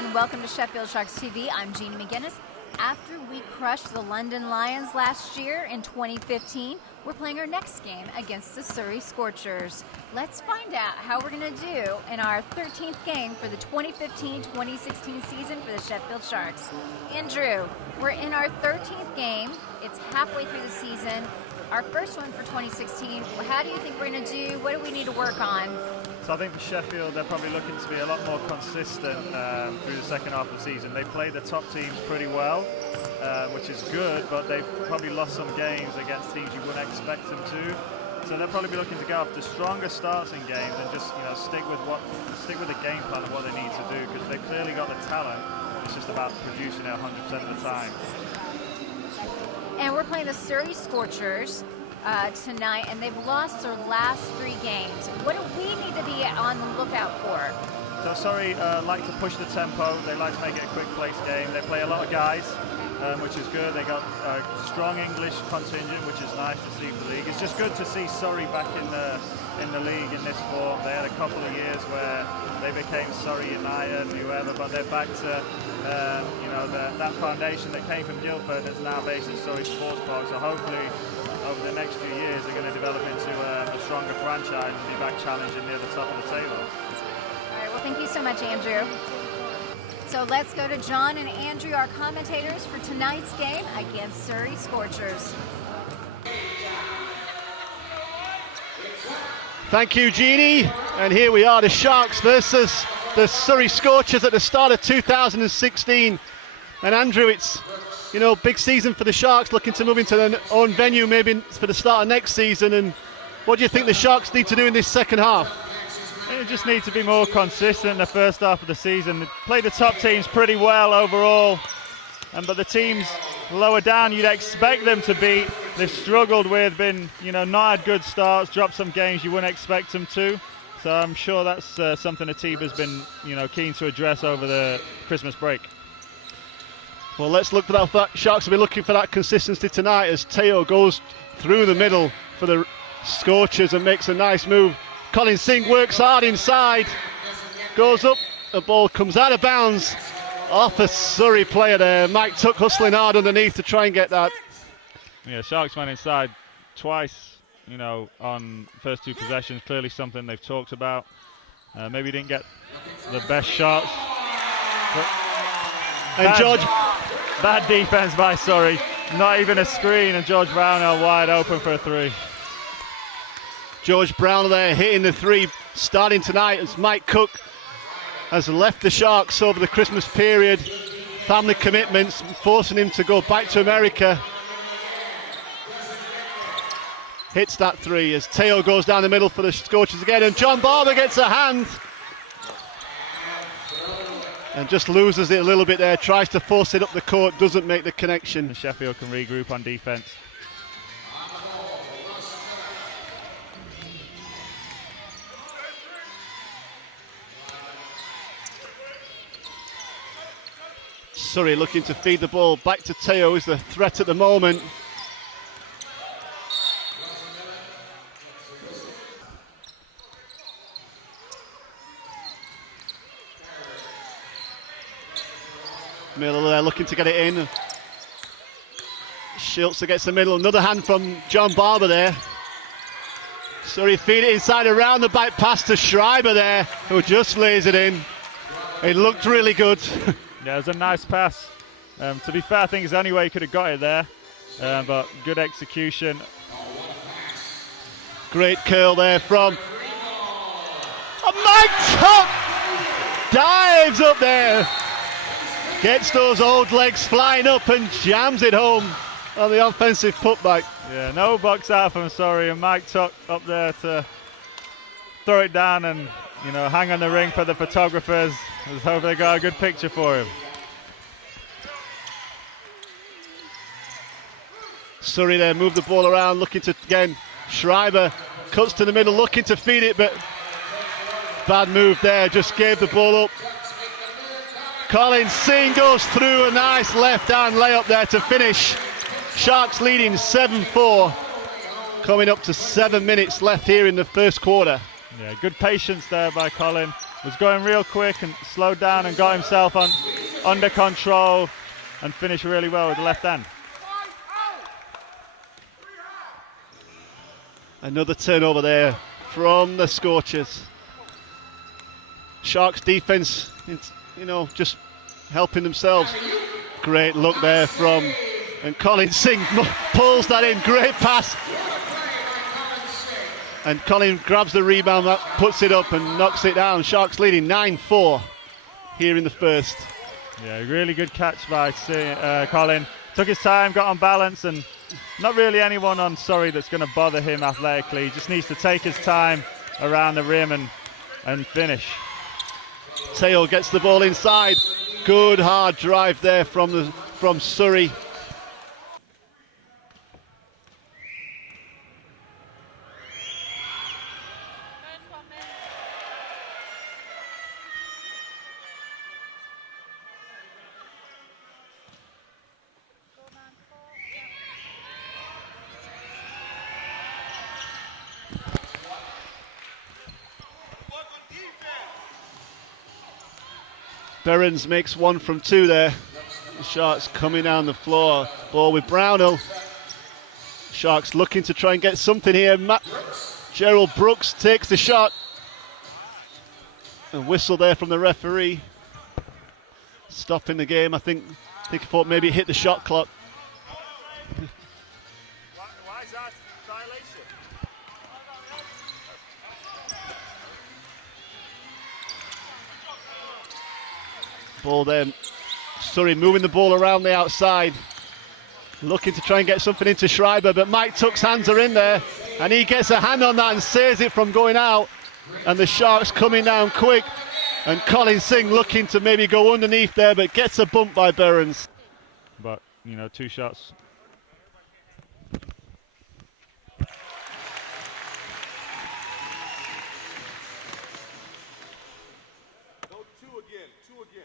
and welcome to Sheffield Sharks TV. I'm Jeannie McGinnis. After we crushed the London Lions last year in 2015, we're playing our next game against the Surrey Scorchers. Let's find out how we're going to do in our 13th game for the 2015-2016 season for the Sheffield Sharks. Andrew, we're in our 13th game. It's halfway through the season. Our first one for 2016. How do you think we're going to do? What do we need to work on? So I think for Sheffield, they're probably looking to be a lot more consistent through the second half of the season. They play the top teams pretty well, which is good, but they've probably lost some games against teams you wouldn't expect them to. So they'll probably be looking to go after stronger starts in games and just stick with the game plan of what they need to do, because they've clearly got the talent. It's just about producing it 100% of the time. And we're playing the Surrey Scorchers tonight, and they've lost their last 3 games. What do we need to be on the lookout for? So Surrey like to push the tempo. They like to make it a quick pace game. They play a lot of guys, which is good. They got a strong English contingent, which is nice to see for the league. It's just good to see Surrey back in the league in this form. They had a couple of years where they became Surrey United and whoever, but they're back to that foundation that came from Guildford that's now based in Surrey Sports Park. So hopefully over the next few years they're going to develop into a stronger franchise and be back challenging near the top of the table. All right, well, thank you so much, Andrew. So let's go to John and Andrew, our commentators for tonight's game against Surrey Scorchers. Thank you, Jeannie. And here we are, the Sharks versus the Surrey Scorchers at the start of 2016. And Andrew, it's big season for the Sharks, looking to move into their own venue maybe for the start of next season. And what do you think the Sharks need to do in this second half? They just need to be more consistent in the first half of the season. They play the top teams pretty well overall, but the teams lower down you'd expect them to beat. They've struggled with, not had good starts, dropped some games you wouldn't expect them to. So I'm sure that's something the team has been keen to address over the Christmas break. Well, let's look for that. Sharks will be looking for that consistency tonight as Teo goes through the middle for the Scorchers and makes a nice move. Colin Singh works hard inside, goes up, the ball comes out of bounds off a Surrey player there. Mike Tuck hustling hard underneath to try and get that. Yeah, Sharks went inside twice, on first 2 possessions. Clearly something they've talked about. Maybe didn't get the best shots. And George, bad defense by Surrey. Not even a screen, and George Brownell wide open for a 3. George Brownell there hitting the 3, starting tonight as Mike Cook has left the Sharks over the Christmas period. Family commitments forcing him to go back to America. Hits that 3 as Teo goes down the middle for the Scorchers again, and John Barber gets a hand and just loses it a little bit there, tries to force it up the court, doesn't make the connection. And Sheffield can regroup on defense. Surrey looking to feed the ball back to Teo, who's the threat at the moment. Miller there looking to get it in. Schultz gets the middle, another hand from John Barber there. Surrey feed it inside, around the back pass to Schreiber there, who just lays it in. It looked really good. Yeah, it was a nice pass. To be fair, I think it's the only way he could have got it there, but good execution. Great curl there from Mike Tuck. Dives up there. Gets those old legs flying up and jams it home on the offensive putback. Yeah, no box out from Surrey, and Mike Tuck up there to throw it down and hang on the ring for the photographers. Let's hope they got a good picture for him. Surrey there, move the ball around, looking to, again, Schreiber cuts to the middle, looking to feed it, but bad move there, just gave the ball up. Colin Singh goes through, a nice left-hand layup there to finish. Sharks leading 7-4, coming up to 7 minutes left here in the first quarter. Yeah, good patience there by Colin. was going real quick and slowed down and got himself under control and finished really well with the left hand. Another turnover there from the Scorchers. Sharks defense, just helping themselves. Great look there from, and Colin Singh pulls that in, great pass. And Colin grabs the rebound, that puts it up and knocks it down. Sharks leading 9-4 here in the first. Yeah, really good catch by Colin. Took his time, got on balance, and not really anyone on Surrey that's going to bother him athletically. He just needs to take his time around the rim and finish. Teo gets the ball inside. Good hard drive there from Surrey. Berens makes 1 from 2 there. The Sharks coming down the floor. Ball with Brownell. Sharks looking to try and get something here. Gerald Brooks takes the shot. A whistle there from the referee. Stopping the game. I think he thought maybe it hit the shot clock. Why is that violation? Ball there. Surrey moving the ball around the outside. Looking to try and get something into Schreiber, but Mike Tuck's hands are in there. And he gets a hand on that and saves it from going out. And the Sharks coming down quick. And Colin Singh looking to maybe go underneath there, but gets a bump by Berens. But, 2 shots. Two again.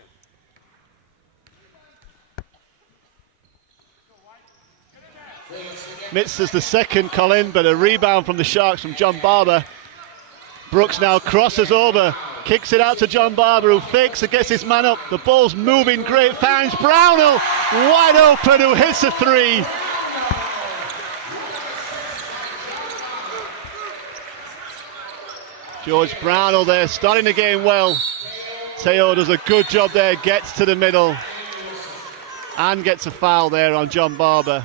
Misses the second, Colin, but a rebound from the Sharks from John Barber. Brooks now crosses over, kicks it out to John Barber, who fakes and gets his man up. The ball's moving, great finds Brownell, wide open, who hits a 3. George Brownell there, starting the game well. Teo does a good job there, gets to the middle, and gets a foul there on John Barber.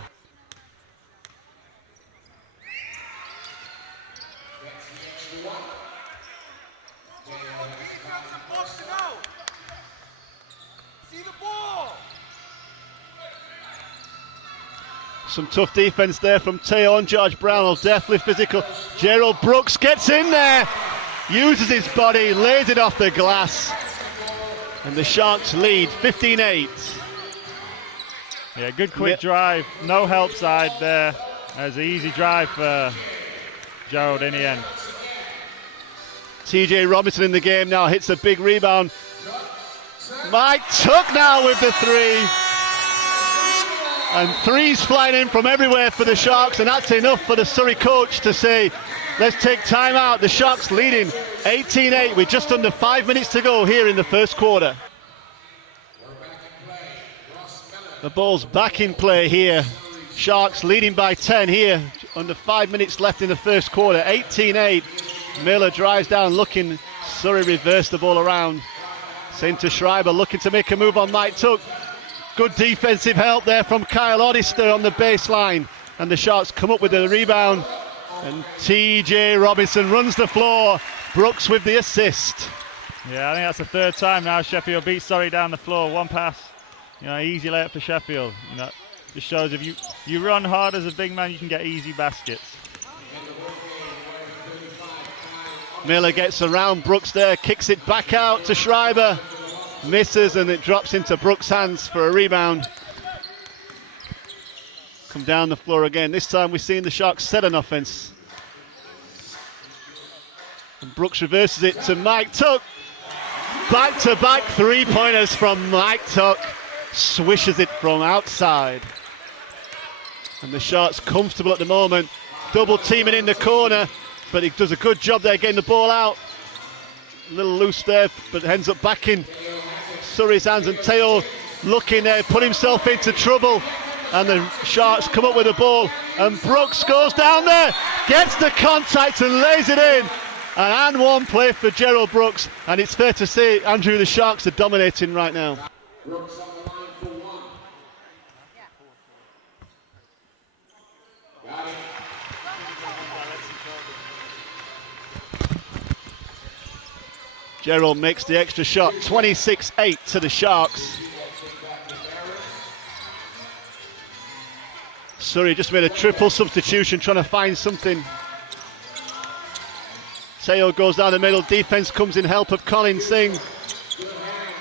Some tough defense there from Teo and George Brownell, definitely physical. Gerald Brooks gets in there, uses his body, lays it off the glass. And the Sharks lead 15-8. Yeah, good quick drive, no help side there. There's an easy drive for Gerald in the end. TJ Robinson in the game now, hits a big rebound. Mike Tuck now with the 3. And 3's flying in from everywhere for the Sharks, and that's enough for the Surrey coach to say, let's take time out. The Sharks leading 18-8 with just under 5 minutes to go here in the first quarter. The ball's back in play here. Sharks leading by 10 here, under 5 minutes left in the first quarter, 18-8. Miller drives down looking, Surrey reverse the ball around. Sent to Schreiber, looking to make a move on Mike Tuck. Good defensive help there from Kyle Oddister on the baseline. And the Sharks come up with the rebound. And TJ Robinson runs the floor. Brooks with the assist. Yeah, I think that's the 3rd time now Sheffield beat Surrey down the floor. 1 pass. Easy layup for Sheffield. Just shows if you run hard as a big man, you can get easy baskets. Miller gets around Brooks there, kicks it back out to Schreiber. Misses, and it drops into Brooks' hands for a rebound. Come down the floor again. This time we're seeing the Sharks set an offense. And Brooks reverses it to Mike Tuck. Back-to-back 3-pointers from Mike Tuck. Swishes it from outside. And the Sharks comfortable at the moment. Double teaming in the corner, but he does a good job there getting the ball out. a little loose there, but ends up back in Surrey's hands, and Teo looking there, put himself into trouble, and the Sharks come up with the ball, and Brooks goes down there, gets the contact and lays it in. An and one play for Gerald Brooks, and it's fair to say, Andrew, the Sharks are dominating right now. Brooks on the line for one. Got it. Gerald makes the extra shot, 26-8 to the Sharks. Surrey just made a triple substitution, trying to find something. Teo goes down the middle, defense comes in help of Colin Singh.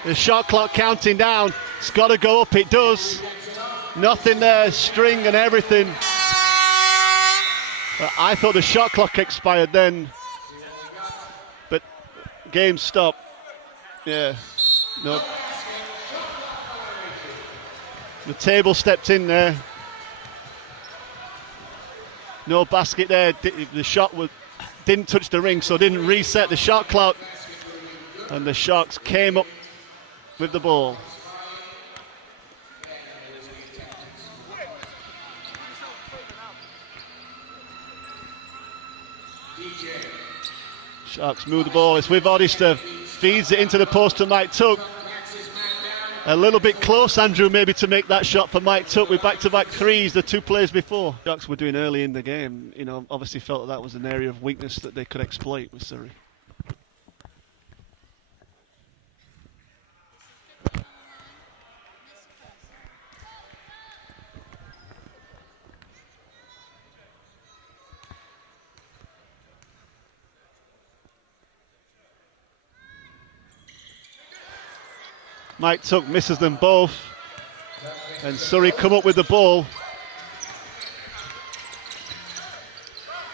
The shot clock counting down, it's got to go up, it does. Nothing there, string and everything. I thought the shot clock expired then, but game stopped. Yeah, no. The table stepped in there. No basket there, the shot didn't touch the ring, so didn't reset the shot clock. And the Sharks came up with the ball. Sharks move the ball, it's with Oddister, feeds it into the post to Mike Tuck. A little bit close, Andrew, maybe to make that shot for Mike Tuck with back-to-back threes, the two plays before. Sharks were doing early in the game, you know, obviously felt that was an area of weakness that they could exploit with Surrey. Mike Tuck misses them both, and Surrey come up with the ball.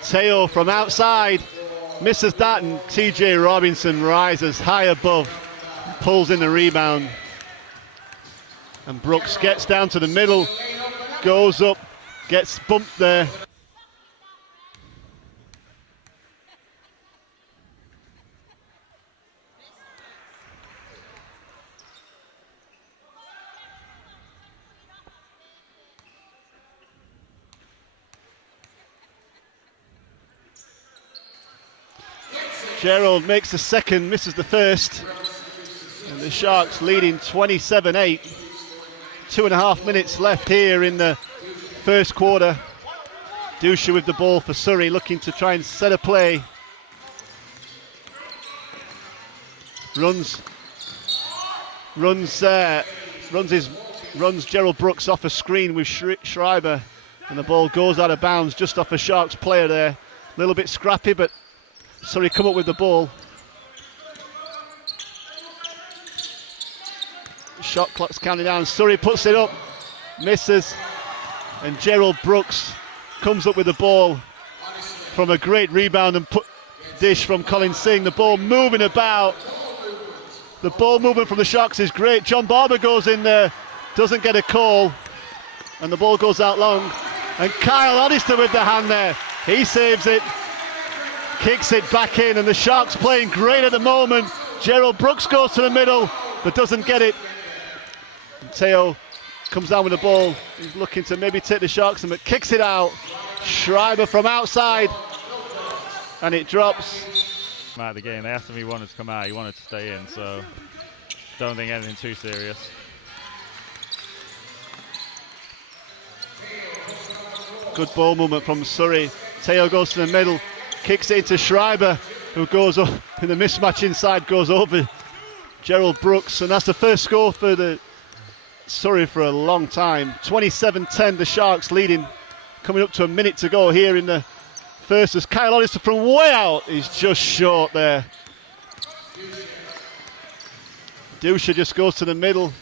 Teo from outside misses that, and TJ Robinson rises high above, pulls in the rebound. And Brooks gets down to the middle, goes up, gets bumped there. Gerald makes the second, misses the first, and the Sharks leading 27-8. 2.5 minutes left here in the first quarter. Dusha with the ball for Surrey, looking to try and set a play. Runs Gerald Brooks off a screen with Schreiber, and the ball goes out of bounds just off a Sharks player there. A little bit scrappy, but Surrey come up with the ball. Shot clock's counting down. Surrey puts it up, misses, and Gerald Brooks comes up with the ball from a great rebound and dish from Colin Singh. The ball moving about. The ball movement from the Sharks is great. John Barber goes in there, doesn't get a call, and the ball goes out long. And Kyle Oddister with the hand there. He saves it. Kicks it back in, and the Sharks playing great at the moment. Gerald Brooks goes to the middle, but doesn't get it. And Teo comes down with the ball. He's looking to maybe take the Sharks, but kicks it out. Schreiber from outside, and it drops. Out of the game, they asked him if he wanted to come out. He wanted to stay in, so don't think anything too serious. Good ball movement from Surrey. Teo goes to the middle. Kicks it into Schreiber, who goes up in the mismatch inside, goes over Gerald Brooks, and that's the first score for the Surrey for a long time. 27-10, the Sharks leading, coming up to a minute to go here in the first, as Kyle Oddister from way out is just short there. Dusha just goes to the middle.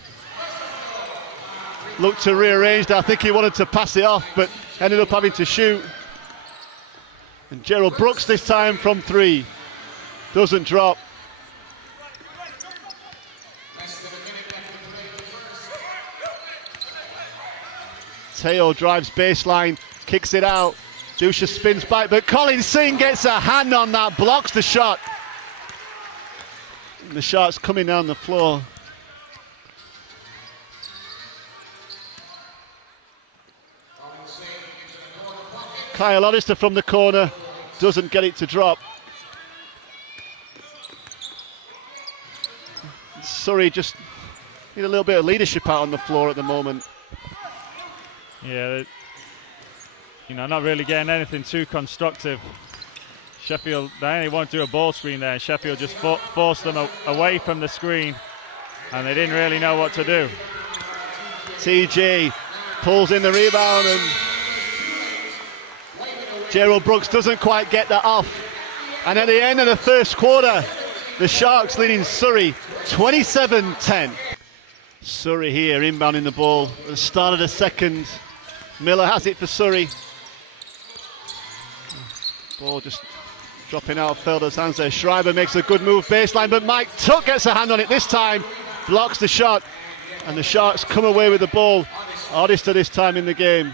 Looked to rearrange that. I think he wanted to pass it off, but ended up having to shoot. And Gerald Brooks this time from three. Doesn't drop. Teo drives baseline, kicks it out. Dusha spins back, but Colin Singh gets a hand on that, blocks the shot. The Sharks coming down the floor. Kyle Oddister from the corner doesn't get it to drop. Surrey just need a little bit of leadership out on the floor at the moment. Yeah, not really getting anything too constructive. Sheffield, they only want to do a ball screen there, and Sheffield just forced them away from the screen, and they didn't really know what to do. TJ pulls in the rebound, and Gerald Brooks doesn't quite get that off. And at the end of the first quarter, the Sharks leading Surrey 27-10. Surrey here inbounding the ball at the start of the second. Miller has it for Surrey. Ball just dropping out of Felder's hands there. Schreiber makes a good move baseline, but Mike Tuck gets a hand on it this time, blocks the shot, and the Sharks come away with the ball. Hardest this time in the game.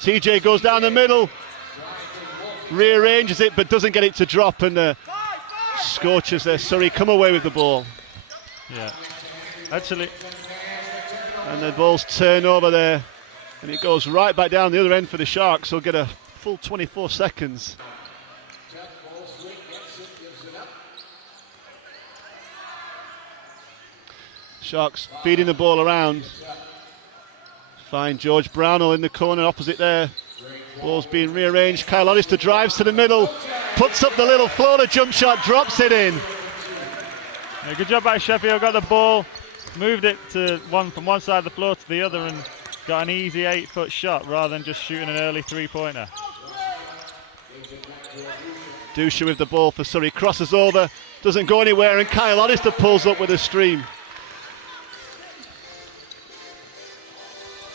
TJ goes down the middle, rearranges it, but doesn't get it to drop, and the Scorchers there, Surrey, come away with the ball. Yeah, actually. And the ball's turned over there, and it goes right back down the other end for the Sharks. They'll get a full 24 seconds. Sharks feeding the ball around. Find George Brownell in the corner opposite there. Ball's being rearranged. Kyle Oddister drives to the middle, puts up the little floater jump shot, drops it in. Yeah, good job by Sheffield. Got the ball, moved it from one side of the floor to the other, and got an easy 8-foot shot rather than just shooting an early three-pointer. Dusha with the ball for Surrey, crosses over, doesn't go anywhere, and Kyle Oddister pulls up with a stream.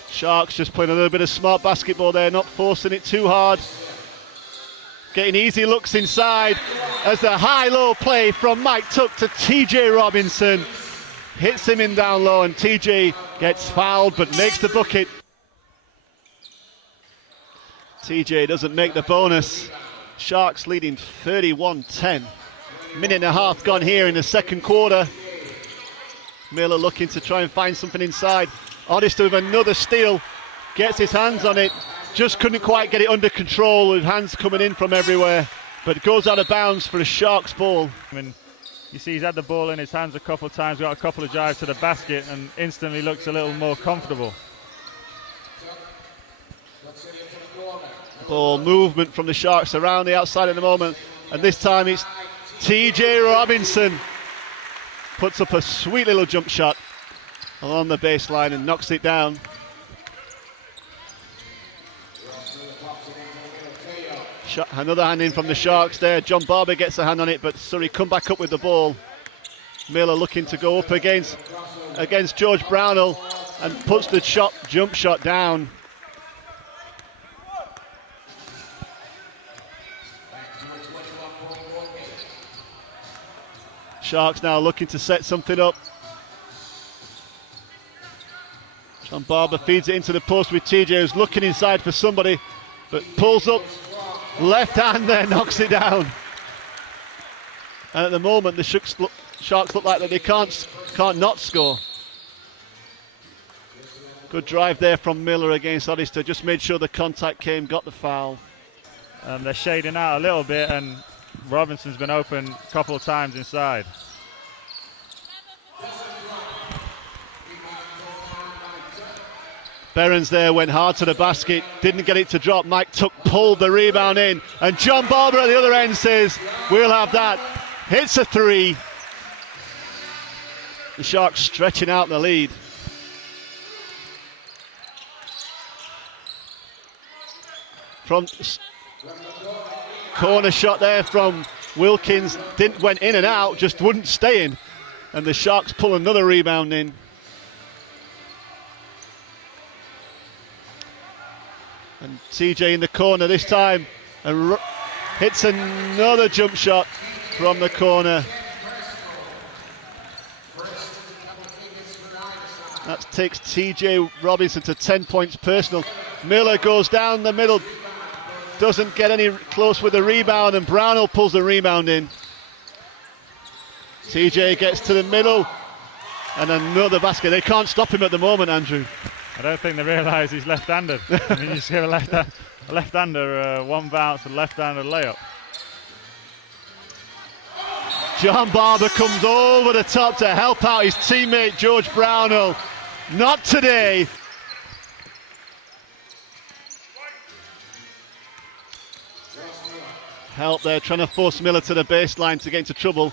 Sharks just playing a little bit of smart basketball there, not forcing it too hard. Getting easy looks inside as the high-low play from Mike Tuck to TJ Robinson. Hits him in down low, and TJ gets fouled but makes the bucket. TJ doesn't make the bonus. Sharks leading 31-10. Minute and a half gone here in the second quarter. Miller looking to try and find something inside. Oddister with another steal, gets his hands on it, just couldn't quite get it under control with hands coming in from everywhere, but it goes out of bounds for a Sharks ball. I mean, you see he's had the ball in his hands a couple of times, got a couple of drives to the basket, and instantly looks a little more comfortable. Ball movement from the Sharks around the outside at the moment, and this time it's TJ Robinson. Puts up a sweet little jump shot along the baseline and knocks it down. Another hand in from the Sharks there. John Barber gets a hand on it, but Surrey come back up with the ball. Miller looking to go up against George Brownell and puts the jump shot down. Sharks now looking to set something up. John Barber feeds it into the post with TJ, who's looking inside for somebody, but pulls up, left hand there, knocks it down. And at the moment, the Sharks look like that they can't not score. Good drive there from Miller against Oddister, just made sure the contact came, got the foul. They're shading out a little bit, and Robinson's been open a couple of times inside. Berens there went hard to the basket, didn't get it to drop. Mike Tuck pulled the rebound in, and John Barber at the other end says, we'll have that. Hits a three. The Sharks stretching out the lead. From corner shot there from Wilkins, went in and out, just wouldn't stay in. And the Sharks pull another rebound in. And TJ in the corner this time, and hits another jump shot from the corner. That takes TJ Robinson to 10 points personal. Miller goes down the middle, doesn't get any close with the rebound, and Brownell pulls the rebound in. TJ gets to the middle, and another basket. They can't stop him at the moment, Andrew. I don't think they realise he's left-handed. I mean, you just give a left-hander one bounce, a left-handed layup. John Barber comes over the top to help out his teammate George Brownell. Not today. Help there, trying to force Miller to the baseline to get into trouble,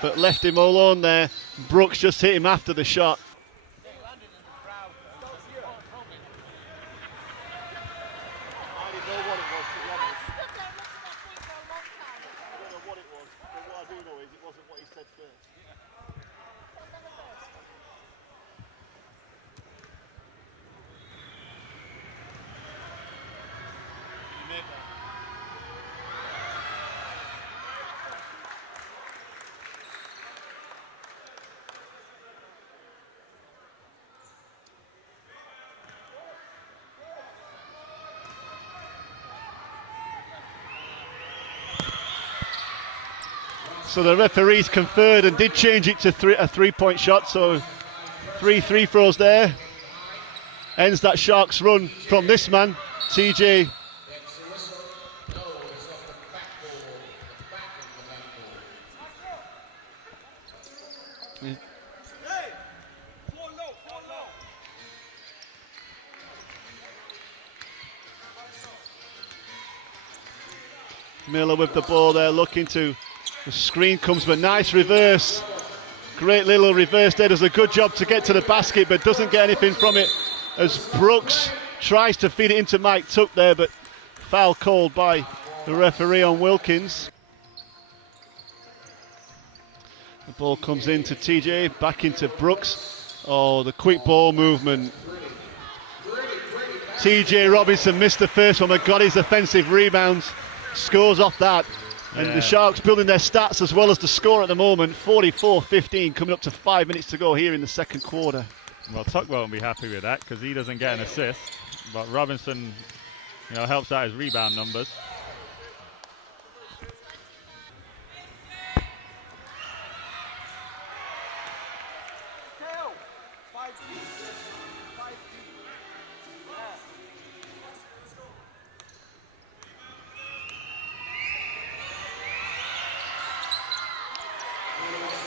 but left him alone there. Brooks just hit him after the shot. So the referees conferred and did change it to a three-point shot, so 3 free throws there. Ends that Sharks run from this man, TJ. Miller with the ball there, looking to. The screen comes, but nice reverse. Great little reverse there. Does a good job to get to the basket, but doesn't get anything from it as Brooks tries to feed it into Mike Tuck there, but foul called by the referee on Wilkins. The ball comes into TJ, back into Brooks. Oh, the quick ball movement. TJ Robinson missed the first one, but got his offensive rebounds. Scores off that. And the Sharks building their stats as well as the score at the moment. 44-15, coming up to 5 minutes to go here in the second quarter. Well, Tuck won't be happy with that because he doesn't get an assist. But Robinson, helps out his rebound numbers.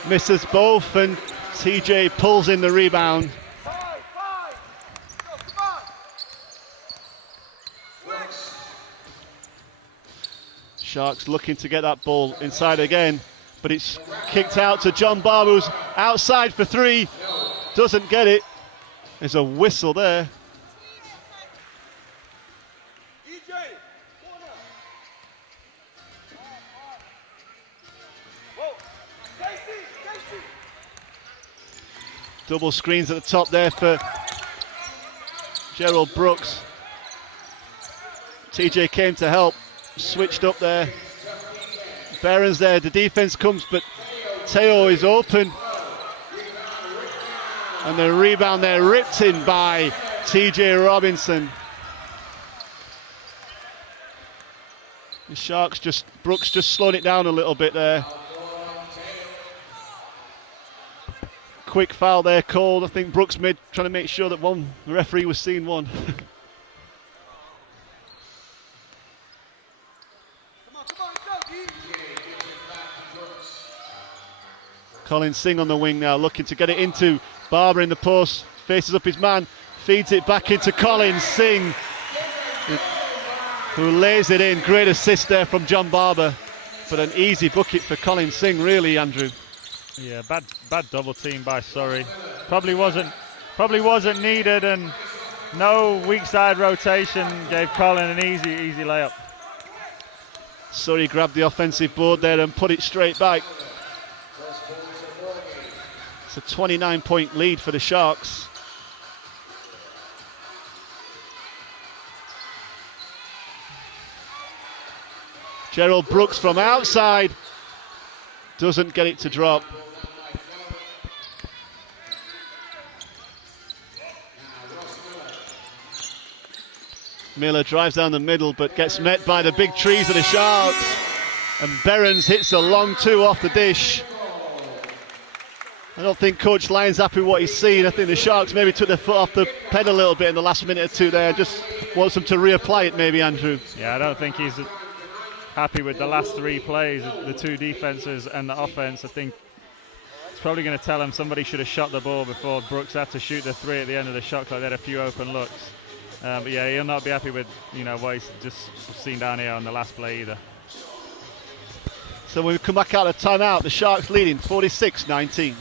Misses both, and TJ pulls in the rebound. Sharks looking to get that ball inside again, but it's kicked out to John Barber, who's outside for three. Doesn't get it. There's a whistle there. Double screens at the top there for Gerald Brooks. TJ came to help, switched up there. Barron's there, the defense comes, but Teo is open. And the rebound there ripped in by TJ Robinson. The Sharks Brooks just slowed it down a little bit there. Quick foul there called. I think Brooks trying to make sure that the referee was seeing one. Colin Singh on the wing now, looking to get it into Barber in the post, faces up his man, feeds it back into Colin Singh, who lays it in. Great assist there from John Barber, but an easy bucket for Colin Singh, really, Andrew. Yeah, bad double team by Surrey. Probably wasn't needed, and no weak side rotation gave Colin an easy layup. Surrey grabbed the offensive board there and put it straight back. It's a 29-point lead for the Sharks. Gerald Brooks from outside doesn't get it to drop. Miller drives down the middle but gets met by the big trees of the Sharks, and Berens hits a long two off the dish. I don't think Coach Lyon's happy with what he's seen. I think the Sharks maybe took their foot off the pedal a little bit in the last minute or two there. Just wants them to reapply it maybe, Andrew. Yeah, I don't think he's happy with the last 3 plays, the 2 defenses and the offense. I think it's probably going to tell him somebody should have shot the ball before Brooks had to shoot the 3 at the end of the shot clock. They had a few open looks. But yeah, he'll not be happy with what he's just seen down here on the last play either. So when we come back out of timeout, the Sharks leading 46-19.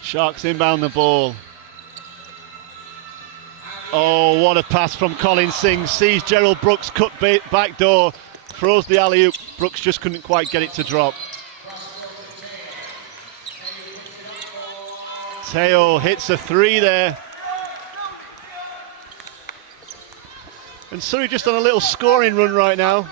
Sharks inbound the ball. Oh, what a pass from Colin Singh. Sees Gerald Brooks cut back door, throws the alley-oop. Brooks just couldn't quite get it to drop. Teo hits a 3 there. And Surrey just on a little scoring run right now.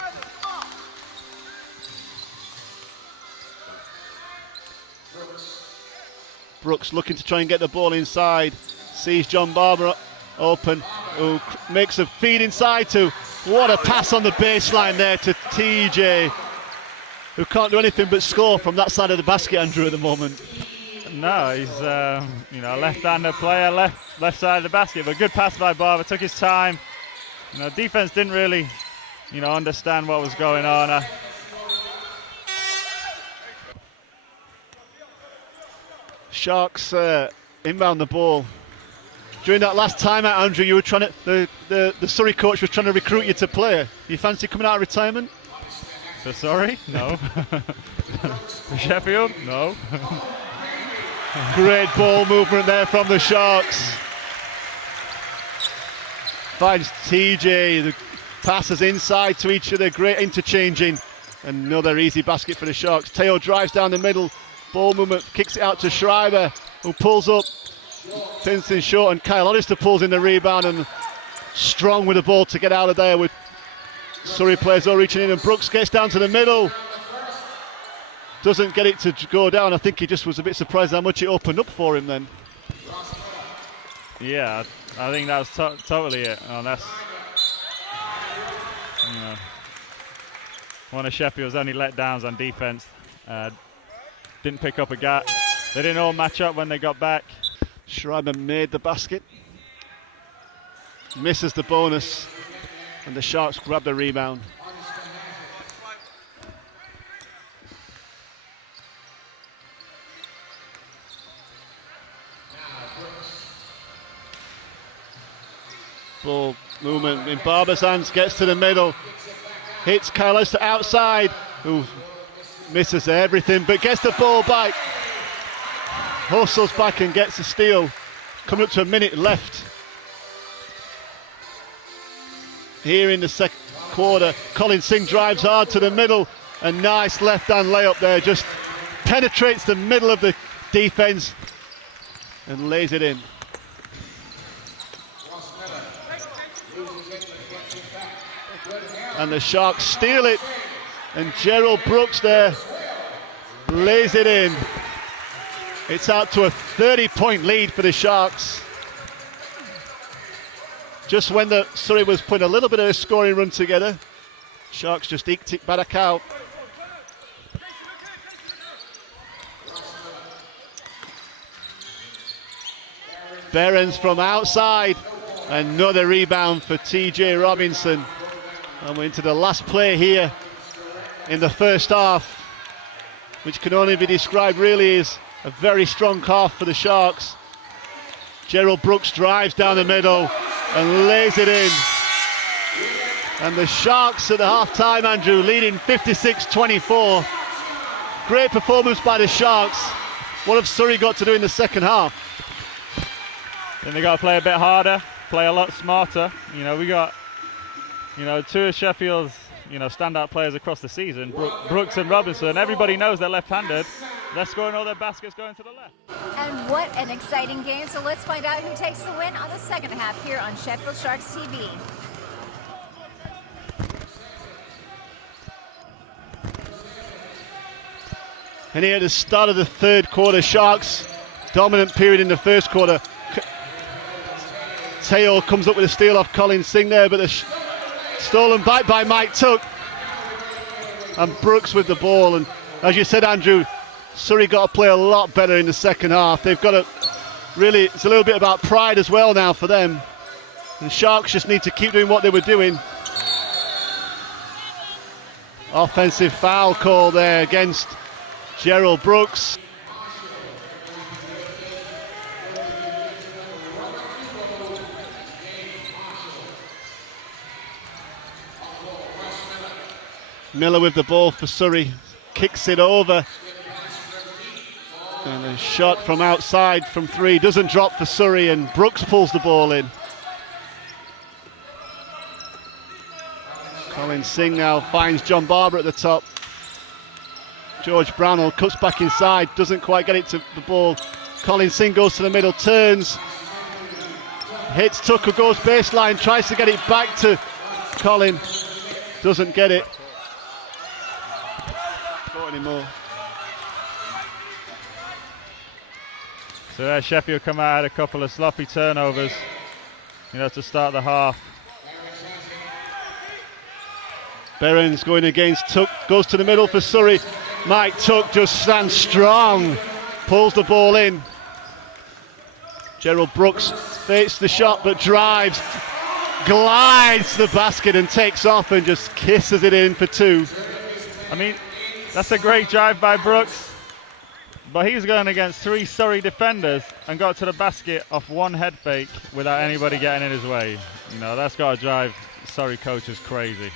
Brooks looking to try and get the ball inside. Sees John Barber open, who makes a feed inside to. What a pass on the baseline there to TJ, who can't do anything but score from that side of the basket, Andrew, at the moment. No, he's a left-handed player, left side of the basket, but good pass by Barber. Took his time. Defense didn't really, understand what was going on. Sharks inbound the ball. During that last timeout, Andrew, you were trying to the Surrey coach was trying to recruit you to play. You fancy coming out of retirement? For Surrey? No. For Sheffield? No. Great ball movement there from the Sharks. Finds TJ, the passes inside to each other, great interchanging. Another easy basket for the Sharks. Teo drives down the middle, ball movement, kicks it out to Schreiber, who pulls up, sends in short, and Kyle Hollister pulls in the rebound, and strong with the ball to get out of there with Surrey players all reaching in, and Brooks gets down to the middle. Doesn't get it to go down. I think he just was a bit surprised how much it opened up for him then. Yeah, I think that was totally it. That's one of Sheffield's only letdowns on defense. Didn't pick up a gap. They didn't all match up when they got back. Schreiber made the basket. Misses the bonus. And the Sharks grab the rebound. Ball movement in Barber's hands, gets to the middle, hits Kyle Hollister outside, who misses everything, but gets the ball back. Hustles back and gets the steal. Coming up to a minute left. Here in the second quarter, Colin Singh drives hard to the middle. A nice left-hand layup there, just penetrates the middle of the defense and lays it in. And the Sharks steal it, and Gerald Brooks there lays it in. It's out to a 30-point lead for the Sharks. Just when the Surrey was putting a little bit of a scoring run together, Sharks just eked it back out. Behrens from outside, another rebound for TJ Robinson. And we're into the last play here in the first half, which can only be described really as a very strong half for the Sharks. Gerald Brooks drives down the middle and lays it in. And the Sharks at the half-time, Andrew, leading 56-24. Great performance by the Sharks. What have Surrey got to do in the second half? Then they got to play a bit harder, play a lot smarter. We got two of Sheffield's standout players across the season, Brooks and Robinson. Everybody knows they're left-handed. They're scoring all their baskets going to the left. And what an exciting game. So let's find out who takes the win on the second half here on Sheffield Sharks TV. And here at the start of the third quarter, Sharks dominant period in the first quarter. Teo comes up with a steal off Colin Singh there, but the stolen back by Mike Tuck. and Brooks with the ball. And as you said, Andrew, Surrey got to play a lot better in the second half. They've got to really, it's a little bit about pride as well now for them. And Sharks just need to keep doing what they were doing. Offensive foul call there against Gerald Brooks. Miller with the ball for Surrey, kicks it over. And a shot from outside from 3 doesn't drop for Surrey, and Brooks pulls the ball in. Colin Singh now finds John Barber at the top. George Brownell cuts back inside, doesn't quite get it to the ball. Colin Singh goes to the middle, turns, hits Tucker, goes baseline, tries to get it back to Colin, doesn't get it. Not anymore. So Sheffield come out, had a couple of sloppy turnovers, to start the half. Behrens going against Tuck, goes to the middle for Surrey. Mike Tuck just stands strong, pulls the ball in. Gerald Brooks fakes the shot but drives, glides to the basket and takes off and just kisses it in for 2. I mean, that's a great drive by Brooks, but he's going against 3 Surrey defenders and got to the basket off 1 head fake without anybody getting in his way. That's got to drive Surrey coaches crazy.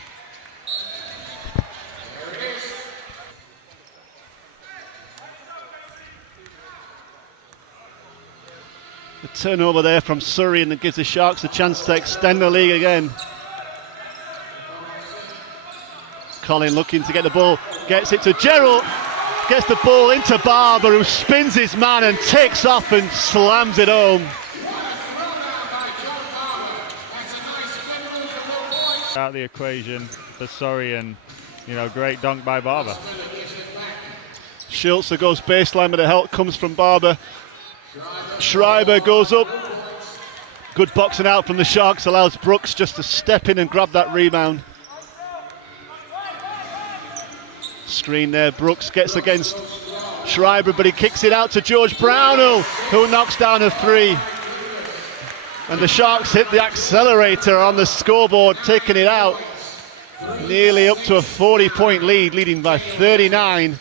The turnover there from Surrey, and it gives the Sharks a chance to extend the league again. Colin looking to get the ball, gets it to Gerald, gets the ball into Barber, who spins his man and takes off and slams it home. Out the equation for Surrey, and great dunk by Barber. Schultz goes baseline, but the help comes from Barber. Schreiber goes up. Good boxing out from the Sharks, allows Brooks just to step in and grab that rebound. Screen there, Brooks gets against Schreiber, but he kicks it out to George Brownell, who knocks down a 3. And the Sharks hit the accelerator on the scoreboard, taking it out. Nearly up to a 40-point lead, leading by 39.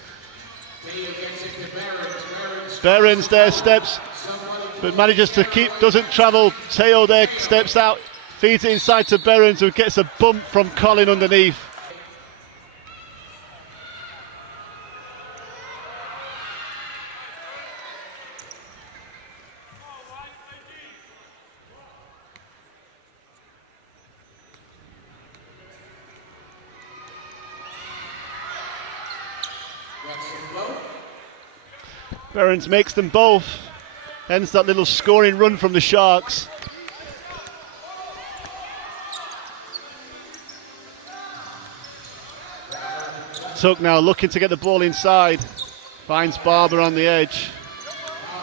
Behrens there steps, but manages to keep, doesn't travel. Teo there steps out, feeds it inside to Behrens, who gets a bump from Colin underneath. Behrens makes them both, hence that little scoring run from the Sharks. Tuck now looking to get the ball inside, finds Barber on the edge,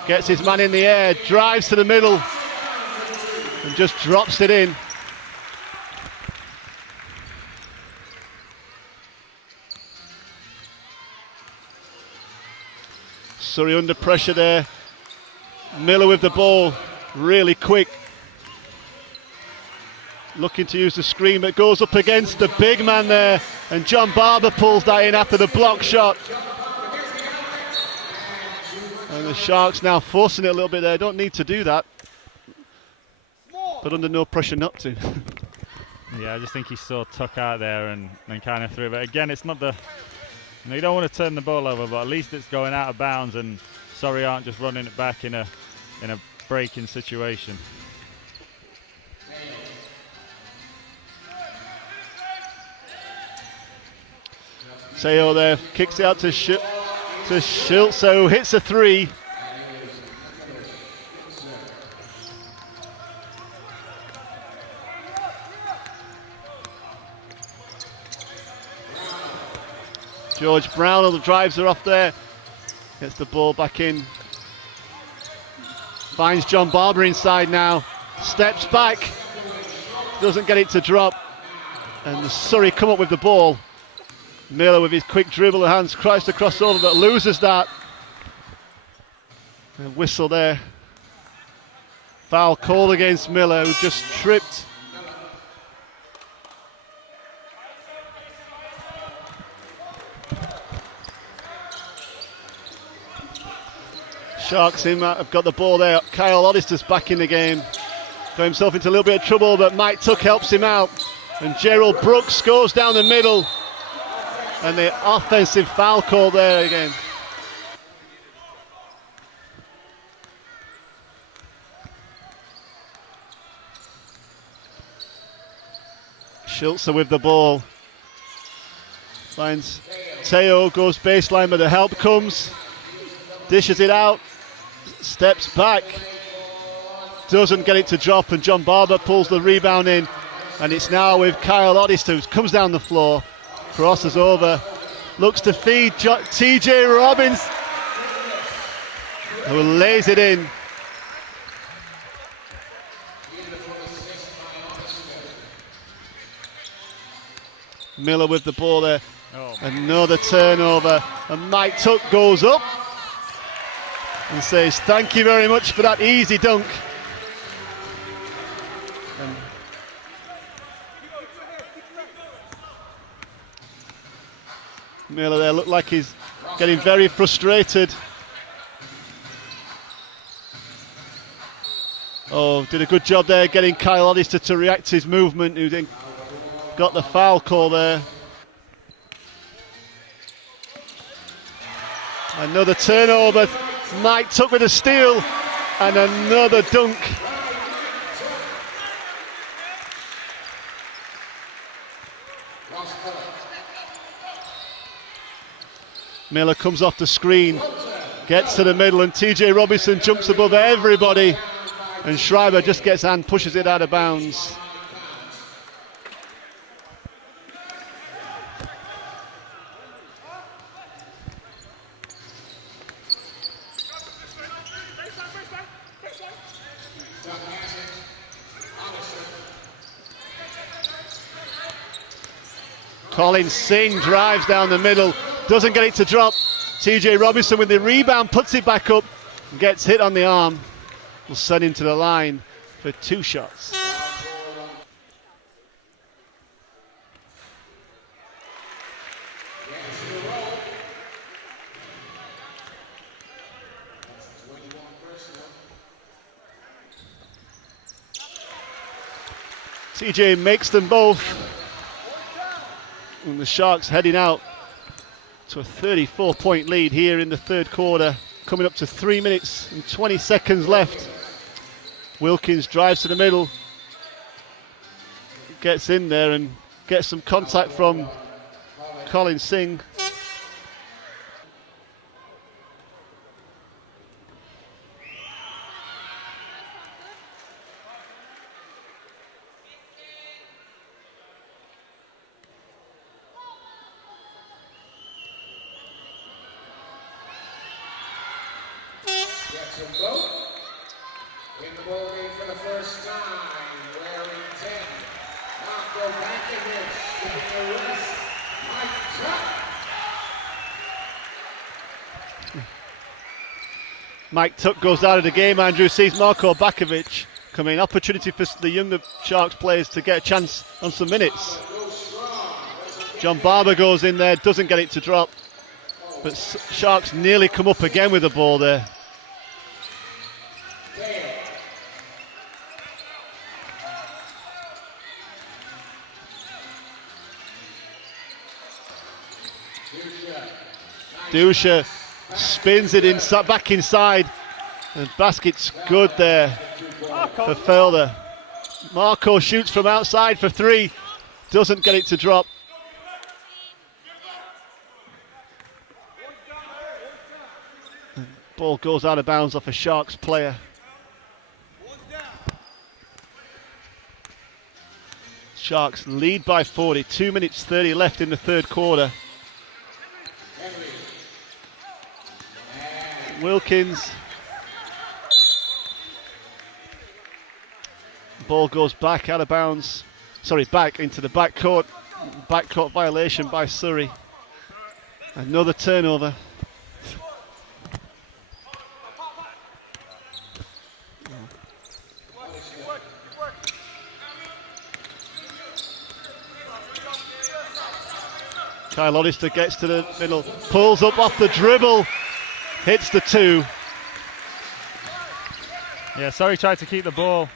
gets his man in the air, drives to the middle and just drops it in. Surrey under pressure there. Miller with the ball, really quick. Looking to use the screen, but goes up against the big man there, and John Barber pulls that in after the block shot. And the Sharks now forcing it a little bit there, don't need to do that, but under no pressure not to. Yeah, I just think he saw Tuck out there and kind of threw it. But again, it's not the... you don't want to turn the ball over, but at least it's going out of bounds, and Surrey aren't just running it back in a breaking situation. Teo there kicks it out to Schultz, who hits a 3. George Brownell drives her off there, gets the ball back in, finds John Barber inside now, steps back, doesn't get it to drop, and the Surrey come up with the ball. Miller with his quick dribble and hands tries to cross over but loses that. A whistle there. Foul called against Miller, who just tripped. Sharks have got the ball there. Kyle Oddister's back in the game. Got himself into a little bit of trouble, but Mike Tuck helps him out. And Gerald Brooks scores down the middle. And the offensive foul call there again. Schultzer with the ball. Finds Teo, goes baseline, but the help comes. Dishes it out. Steps back. Doesn't get it to drop, and John Barber pulls the rebound in. And it's now with Kyle Oddister, who comes down the floor, crosses over, looks to feed TJ Robbins, who lays it in. Miller with the ball there. Another turnover, and Mike Tuck goes up and says thank you very much for that easy dunk. And Miller there looked like he's getting very frustrated. Oh, did a good job there getting Kyle Oddister to react to his movement, who then got the foul call there. Another turnover. Mike Tuck with a steal and another dunk. Miller comes off the screen, gets to the middle, and TJ Robinson jumps above everybody, and Schreiber just gets and pushes it out of bounds. Colin Singh drives down the middle, doesn't get it to drop. TJ Robinson with the rebound, puts it back up, gets hit on the arm. Will send him to the line for 2 shots. TJ makes them both. And the Sharks heading out to a 34-point lead here in the third quarter, coming up to 3 minutes and 20 seconds left. Wilkins drives to the middle, gets in there and gets some contact from Colin Singh. In the ball game for the first time, wearing 10. Marco Bakovic giving the rest. Mike Tuck. Mike Tuck goes out of the game. Andrew sees Marco Bakovic coming. Opportunity for the younger Sharks players to get a chance on some minutes. John Barber goes in there, doesn't get it to drop. But Sharks nearly come up again with the ball there. Dusha spins it back inside, and basket's good there for Felder. Marco shoots from outside for 3, doesn't get it to drop. Ball goes out of bounds off a Sharks player. Sharks lead by 40, 2 minutes 30 left in the third quarter. Wilkins. Ball goes back out of bounds. Sorry, back into the backcourt. Backcourt violation by Surrey. Another turnover. Kyle Oddister gets to the middle, pulls up off the dribble, hits the 2. Yeah, Surrey tried to keep the ball,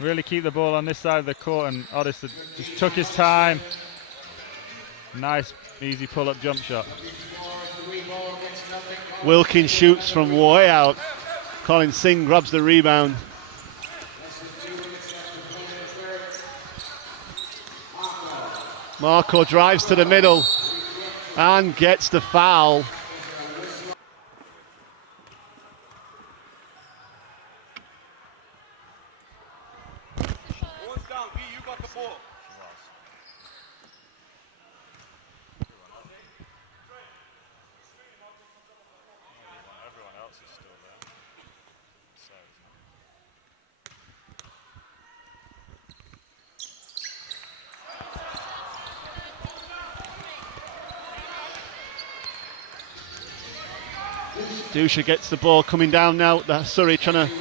really keep the ball on this side of the court, and Oddister just took his time. Nice, easy pull-up jump shot. Wilkins shoots from way out. Colin Singh grabs the rebound. Marco drives to the middle and gets the foul. One's down, V, you got the ball. Everyone else is still there. Dusha gets the ball coming down now. Surrey trying to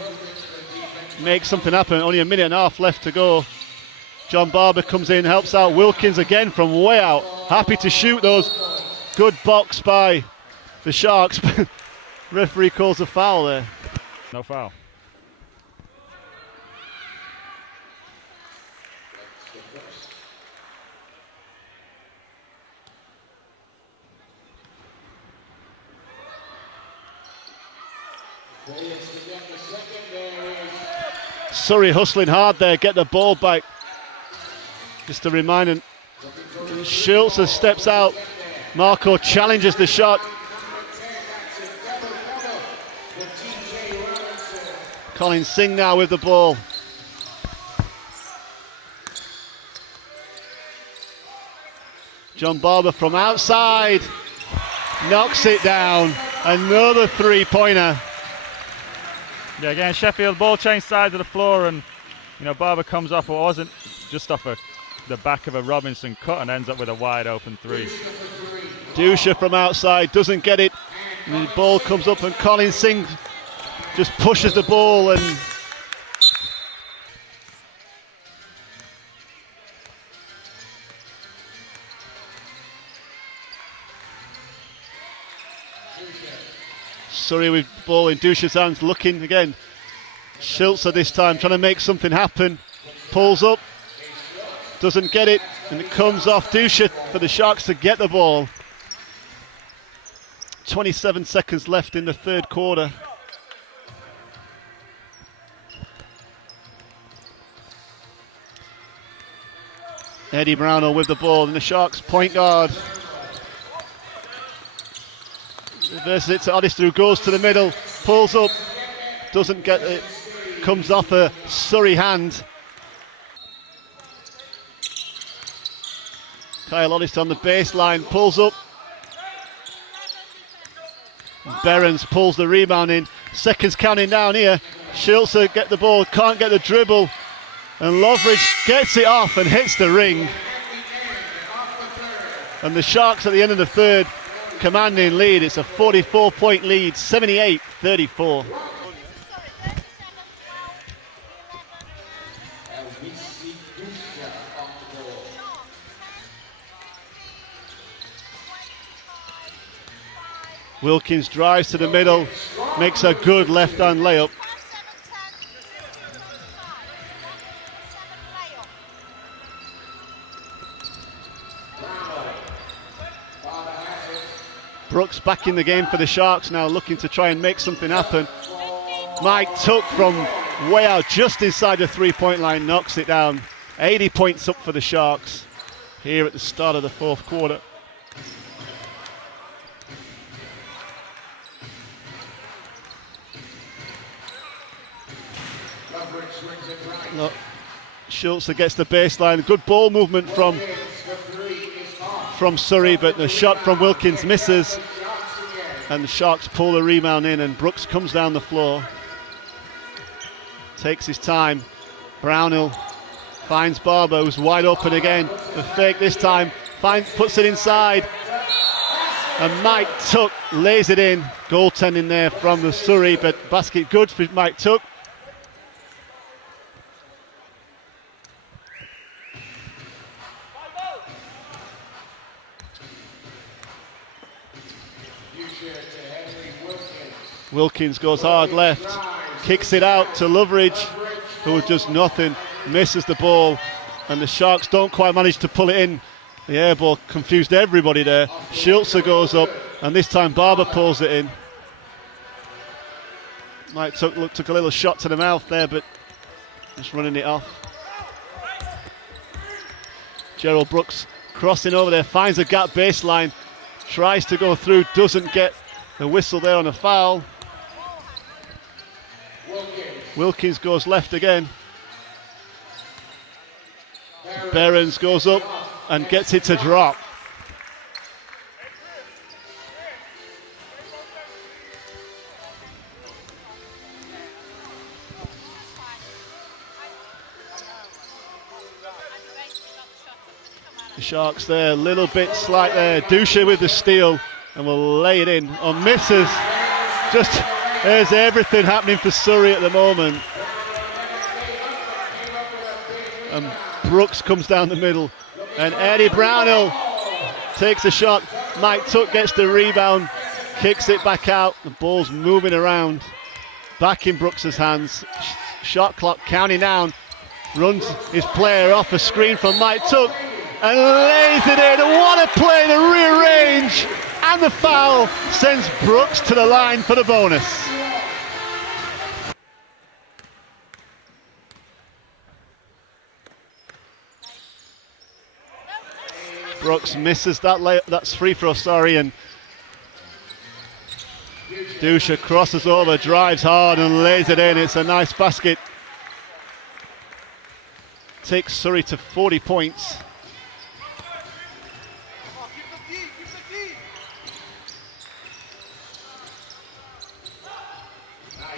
make something happen. Only a minute and a half left to go. John Barber comes in, helps out. Wilkins again from way out. Happy to shoot those. Good box by the Sharks. Referee calls a foul there. No foul. Surrey hustling hard there, get the ball back. Just a reminder, Schultz steps out. Marco challenges the shot. Colin Singh now with the ball. John Barber from outside, knocks it down. Another 3-pointer. Yeah, again, Sheffield ball change sides of the floor, and Barber comes off what wasn't just off the back of a Robinson cut and ends up with a wide open 3. Dusha from outside doesn't get it. And the ball comes up and Colin Singh just pushes the ball and Surrey with ball in Dusha's hands, looking again. Schultzer this time trying to make something happen. Pulls up, doesn't get it, and it comes off Dusha for the Sharks to get the ball. 27 seconds left in the third quarter. Eddie Brownell with the ball, and the Sharks point guard. Reverses it to Oddister, who goes to the middle, pulls up, doesn't get it, comes off a Surrey hand. Kyle Oddister on the baseline, pulls up. Behrens pulls the rebound in. Seconds counting down here. Schultz get the ball, can't get the dribble. And Loveridge gets it off and hits the ring. And the Sharks at the end of the third, commanding lead. It's a 44-point lead, 78-34. Wilkins drives to the middle, makes a good left-hand layup. Brooks back in the game for the Sharks now, looking to try and make something happen. Mike Tuck from way out, just inside the three-point line, knocks it down. 80 points up for the Sharks here at the start of the fourth quarter. Look, Schultz gets the baseline. Good ball movement from Surrey, but the shot from Wilkins misses. And the Sharks pull the rebound in, and Brooks comes down the floor. Takes his time. Brownhill finds Barber, who's wide open again. The fake this time. Puts it inside. And Mike Tuck lays it in. Goaltending there from the Surrey, but basket good for Mike Tuck. Wilkins goes hard left, kicks it out to Loveridge, who does nothing, misses the ball, and the Sharks don't quite manage to pull it in. The air ball confused everybody there. Schulze goes up, and this time Barber pulls it in. Mike took a little shot to the mouth there, but just running it off. Gerald Brooks crossing over there, finds a gap baseline, tries to go through, doesn't get the whistle there on a foul. Wilkins goes left again. Behrens goes up and gets it to drop. The Sharks there, a little bit slight there. Dusha with the steal and will lay it in. Oh, misses. Just, there's everything happening for Surrey at the moment. And Brooks comes down the middle. And Eddie Brownell takes a shot. Mike Tuck gets the rebound, kicks it back out. The ball's moving around. Back in Brooks's hands. Shot clock counting down. Runs his player off a screen from Mike Tuck and lays it in. What a play, the rearrange. And the foul sends Brooks to the line for the bonus. Brooks misses that's free throw, and Dusha crosses over, drives hard and lays it in. It's a nice basket. Takes Surrey to 40 points.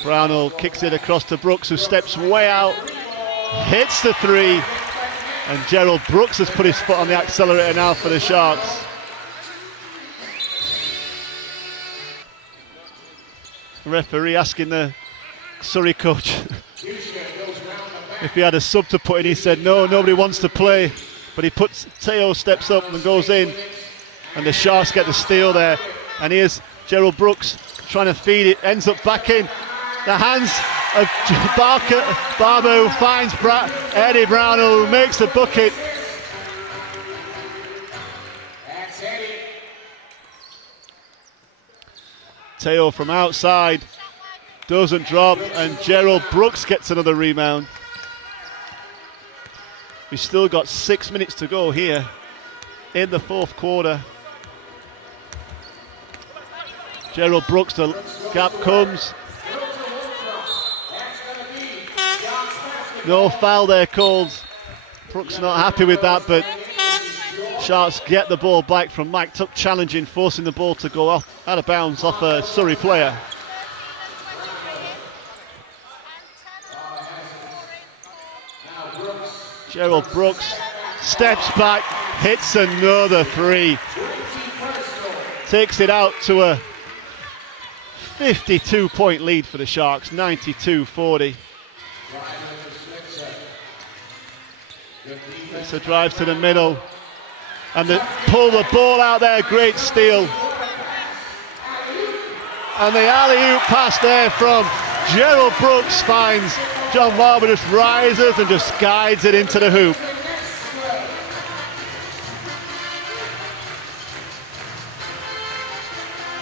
Brownell kicks it across to Brooks, who steps way out, hits the three, and Gerald Brooks has put his foot on the accelerator now for the Sharks. The referee asking the Surrey coach if he had a sub to put in. He said no, nobody wants to play, but Teo steps up and goes in, and the Sharks get the steal there. And here's Gerald Brooks trying to feed it, ends up back in the hands of Barber, who finds Eddie Brownell, who makes the bucket. Teo from outside doesn't drop, and Gerald Brooks gets another rebound. We've still got 6 minutes to go here in the fourth quarter. Gerald Brooks, the gap comes. No foul there called. Brooks not happy with that, but Sharks get the ball back from Mike Tuck challenging, forcing the ball to go off out of bounds off a Surrey player. Gerald Brooks steps back, hits another three. Takes it out to a 52-point lead for the Sharks, 92-40. It's a drive to the middle, and they pull the ball out there, great steal. And the alley-oop pass there from Gerald Brooks finds John Barber, just rises and just guides it into the hoop.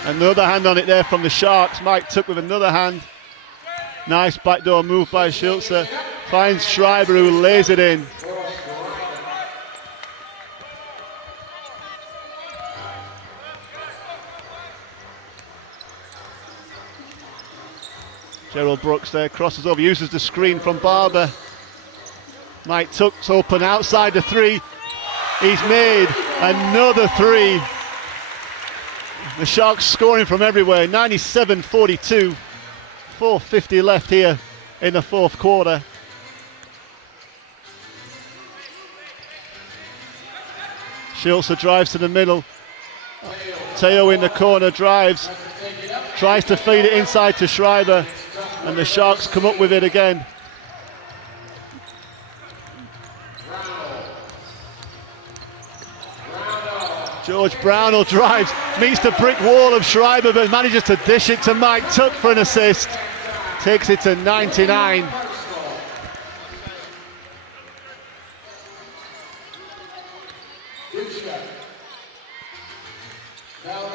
Another hand on it there from the Sharks. Mike Tuck with another hand. Nice backdoor move by Schulze. Finds Schreiber, who lays it in. Gerald Brooks there, crosses over, uses the screen from Barber. Mike Tuck's open outside the three. He's made another three. The Sharks scoring from everywhere, 97-42. 4:50 left here in the fourth quarter. Schulze drives to the middle. Teo in the corner drives, tries to feed it inside to Schreiber, and the Sharks come up with it again. George Brownell drives, meets the brick wall of Schreiber, but manages to dish it to Mike Tuck for an assist. Takes it to 99.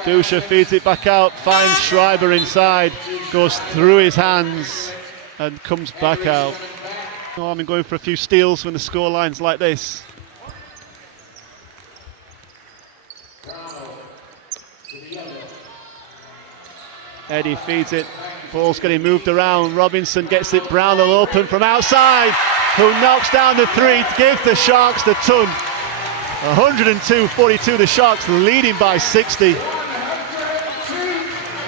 Dusha feeds it back out, finds Schreiber inside, goes through his hands and comes back out. I'm going for a few steals when the scoreline's like this. Eddie feeds it, ball's getting moved around, Robinson gets it, Brownell open from outside, who knocks down the three to give the Sharks the ton. 102-42, the Sharks leading by 60.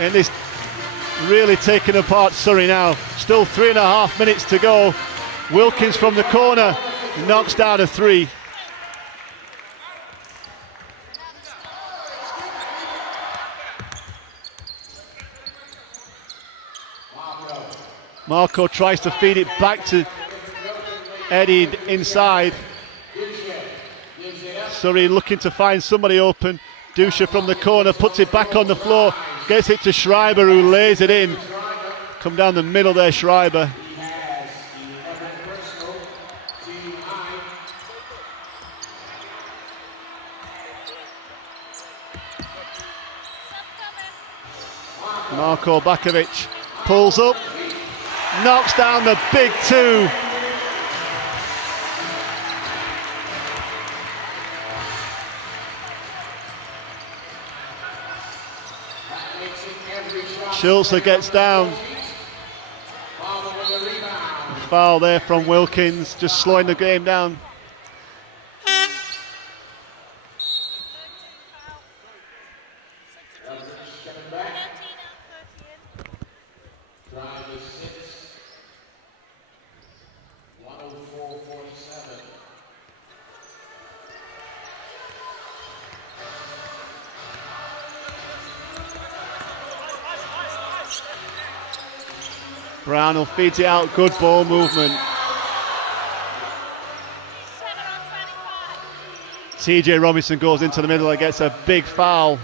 And this really taking apart Surrey now. Still 3.5 minutes to go. Wilkins from the corner knocks down a three. Marco tries to feed it back to Eddie inside. Surrey looking to find somebody open. Dusha from the corner puts it back on the floor, gets it to Schreiber, who lays it in. Come down the middle there, Schreiber. Marko Bakovic pulls up, knocks down the big two. Schulze gets down. Foul there from Wilkins, just slowing the game down. Brownell feeds it out, good ball movement. TJ Robinson goes into the middle and gets a big foul.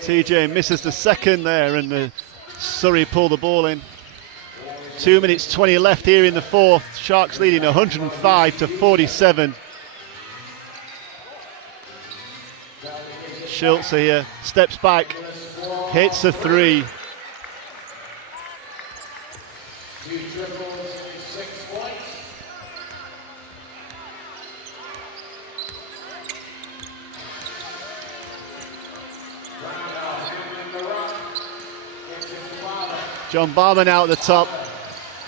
TJ misses the second there, and the Surrey pull the ball in. 2 minutes 20 left here in the fourth. Sharks leading 105-47. Schulze here steps back, hits a three. John Barman out at the top,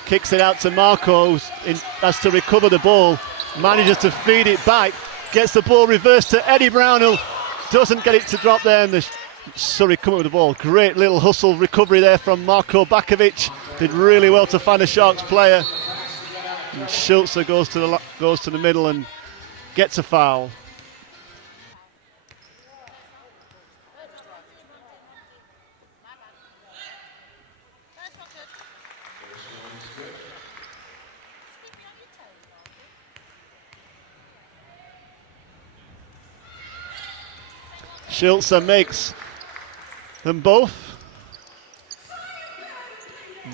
kicks it out to Marco, has to recover the ball, manages to feed it back, gets the ball reversed to Eddie Brownell, doesn't get it to drop there, and the Surrey come up with the ball. Great little hustle recovery there from Marko Bakovic, did really well to find a Sharks player. And Schulze goes to the middle and gets a foul. Schulze makes them both.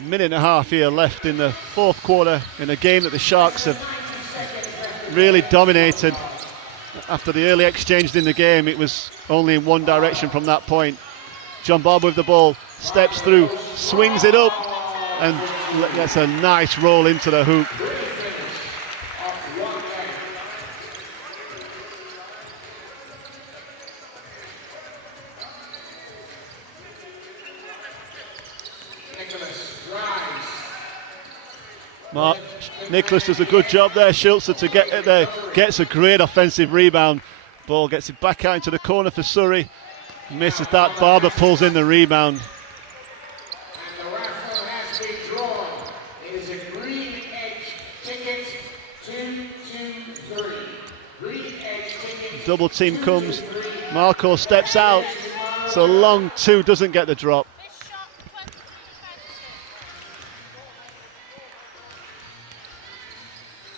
Minute and a half here left in the fourth quarter in a game that the Sharks have really dominated. After the early exchange in the game, it was only in one direction from that point. John Bob with the ball, steps through, swings it up, and gets a nice roll into the hoop. Nicholas does a good job there. Schulze to get it there, gets a great offensive rebound, Ball gets it back out into the corner for Surrey. Misses that. Barber pulls in the rebound. And the raffle has been drawn. It is a green edge ticket 223. Green edge ticket. Double team comes. Marco steps out. So long two doesn't get the drop.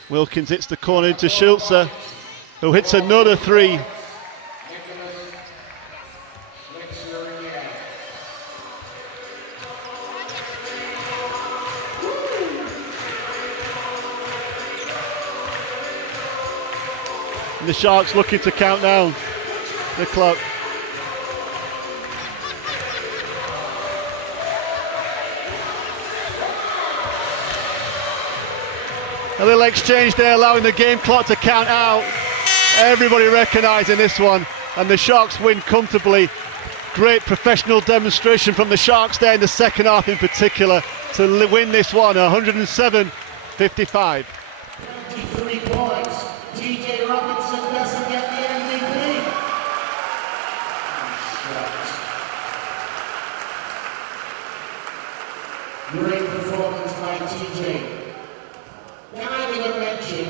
Wilkins hits the corner into Schulze, who hits another three. And the Sharks looking to count down the clock. A little exchange there, allowing the game clock to count out. Everybody recognising this one, and the Sharks win comfortably. Great professional demonstration from the Sharks there in the second half in particular to win this one, 107-55. 23 points. TJ Robinson doesn't get the MVP. Great performance by TJ. Can I give a mention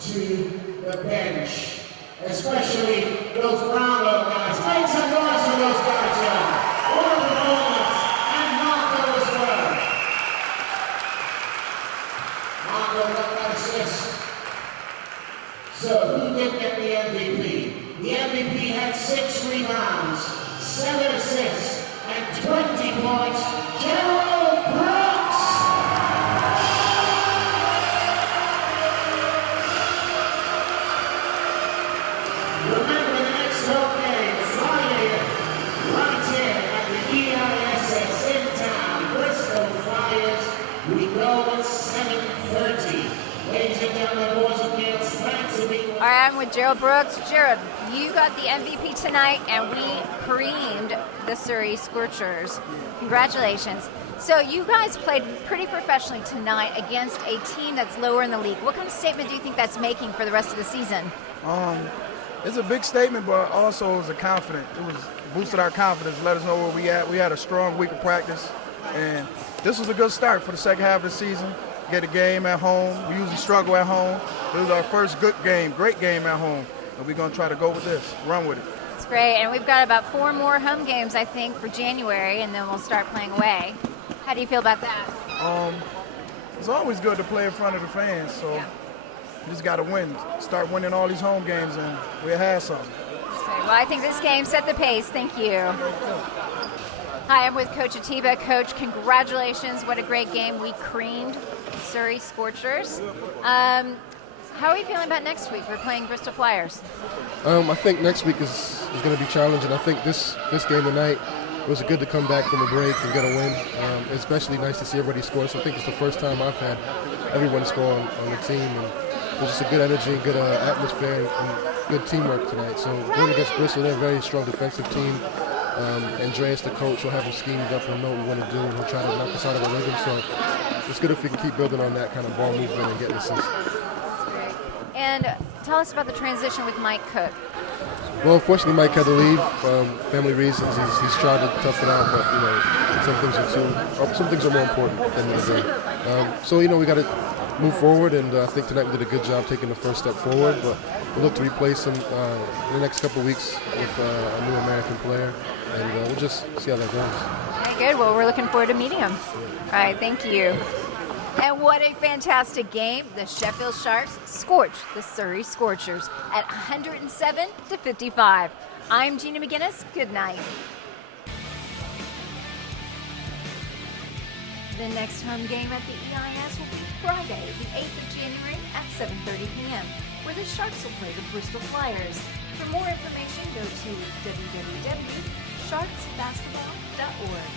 to the bench, especially those Brownlow guys? Make some noise for those guys, y'all. What a performance, and Marco as well. Marco got that assist. So who did get the MVP? The MVP had 6 rebounds, 7 assists, and 20 points. Gerald Brooks! Remember the next home game, Friday, right here at the EISS in town, Bristol Flyers. We go at 7:30. Ladies and gentlemen, boys and girls, thanks for being. All right, I'm with Gerald Brooks. Gerald, you got the MVP tonight, and we creamed the Surrey Scorchers. Congratulations. So you guys played pretty professionally tonight against a team that's lower in the league. What kind of statement do you think that's making for the rest of the season? It's a big statement, but also it was boosted our confidence, let us know where we at. We had a strong week of practice, and this was a good start for the second half of the season. Get a game at home. We usually struggle at home. This was our first good game, great game at home, and we're going to try to go with this, run with it. It's great, and we've got about 4 more home games, I think, for January, and then we'll start playing away. How do you feel about that? It's always good to play in front of the fans, so Yeah. you just got to win. Start winning all these home games, and we'll have something. Well, I think this game set the pace. Thank you. Hi, I'm with Coach Atiba. Coach, congratulations. What a great game. We creamed Surrey Scorchers. How are you feeling about next week? We're playing Bristol Flyers. I think next week is going to be challenging. I think this game tonight, it was good to come back from a break and get a win. Especially nice to see everybody score. So I think it's the first time I've had everyone score on the team. And it was just a good energy, good atmosphere, and good teamwork tonight. So going against Bristol, they're a very strong defensive team. Andreas, the coach, will have him schemed up and know what we want to do, and he'll try to knock us out of the rhythm. So it's good if we can keep building on that kind of ball movement and getting assists. And tell us about the transition with Mike Cook. Well, unfortunately, Mike had to leave. Family reasons. He's tried to tough it out, but some things are more important than the day. So we got to move forward, and I think tonight we did a good job taking the first step forward. But we'll look to replace him in the next couple of weeks with a new American player, and we'll just see how that goes. Very good. Well, we're looking forward to meeting him. All right, thank you. And what a fantastic game. The Sheffield Sharks scorched the Surrey Scorchers at 107-55. I'm Gina McGinnis. Good night. The next home game at the EIS will be Friday, the 8th of January at 7:30 p.m., where the Sharks will play the Bristol Flyers. For more information, go to www.sharksbasketball.org.